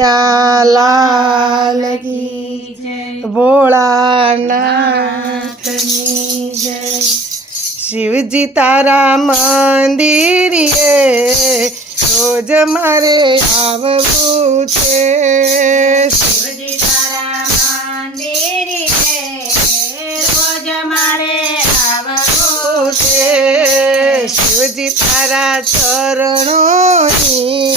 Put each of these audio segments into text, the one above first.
કનૈયા લાલ કી ભોળાનાથની જય. શિવજી તારા મંદિરે રોજ મારે આવવું છે. શિવજી તારા મંદિરે રોજ મારે આવવું છે. શિવજી તારા ચરણોની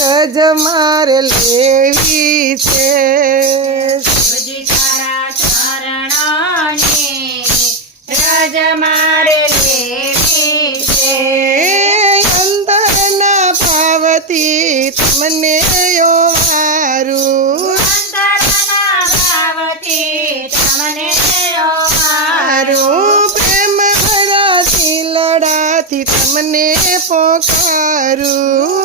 રજ મારે લેવી છે. રજ મારે લેવી છે. અંદરના ભાવથી તમને યોવારું અંતરના ભાવથી તમને મારું પ્રેમ ભરાથી લડાથી તમને પોકારું.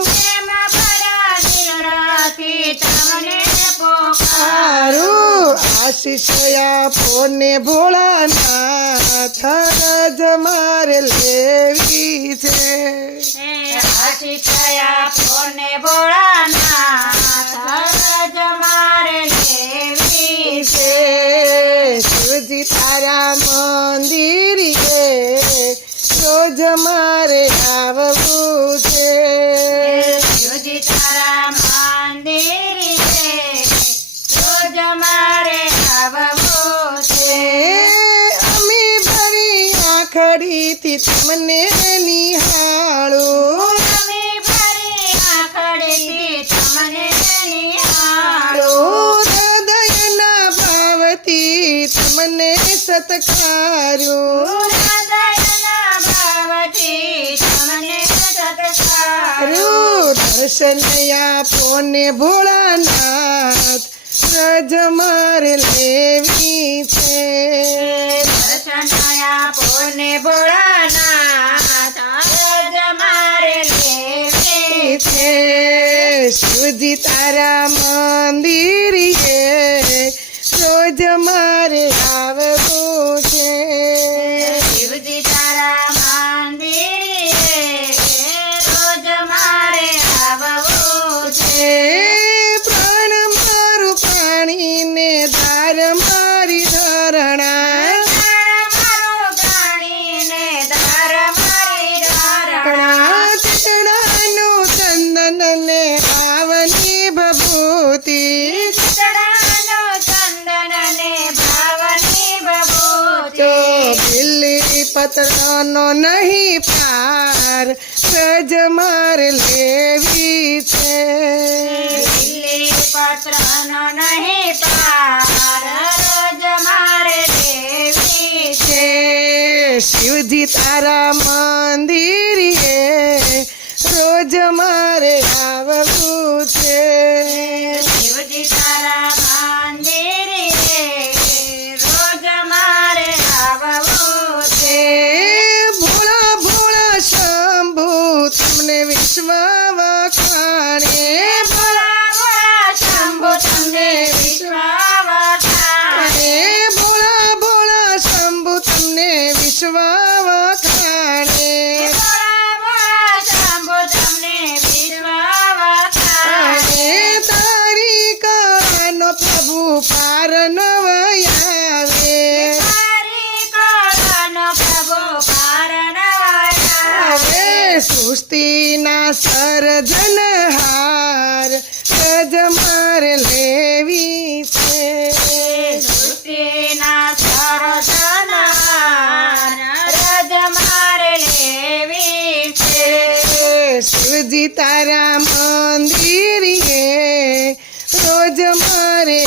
આશીષ આપો ને ભોળાનાથ રજ મારે લેવી છે. આશિષયા ફોને ભોળાનાથ આખડીથી તમને નિહાળું. હૃદયના ભાવથી તમને સત્કાર્યું. દર્શન આપો ને ભોળાનાથ રજ મારે લેવી છે. દર્શનયા પોને ભોળાના મારે લેવી છે. શિવજી તારા મંદિરે બિલ્લી નહીં પાર સજ માર લેવી છે. પાત્રનો નહીં પાર સજ માર લેવી છે. છે શિવજી તારા મંદિરે પાર નવયાવે. સૃષ્ટિના સર્જનહાર રજ મારે લેવી છે. સૃષ્ટિના સર્જનહાર રજ મારે લેવી છે. શિવજી તારા મંદિર રોજ મારે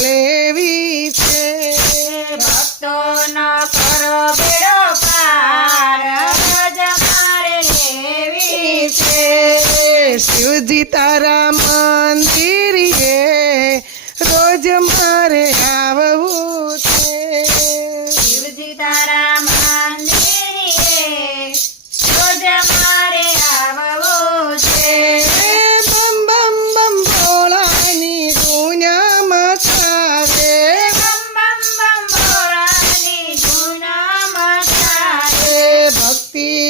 લેવી છે ભક્તો ન કરો બેડો પાર મારે લેવી છે. શિવજી તારા મંદિર રોજ મારે આવવું છે. શિવજી તારા મંદિર રોજ મારે આવવું છે.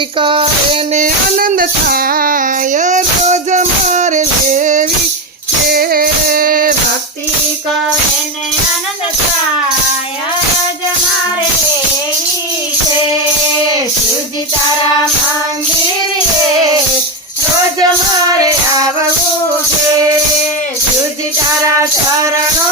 ભક્તિ કરે ને આનંદ થાય, રોજ મારે લેવી છે. ભક્તિ કરે ને આનંદ થાય, રોજ મારે લેવી છે. શિવજી તારા મંદિર રોજ મારે આવવું છે. શિવજી તારા ચરણોની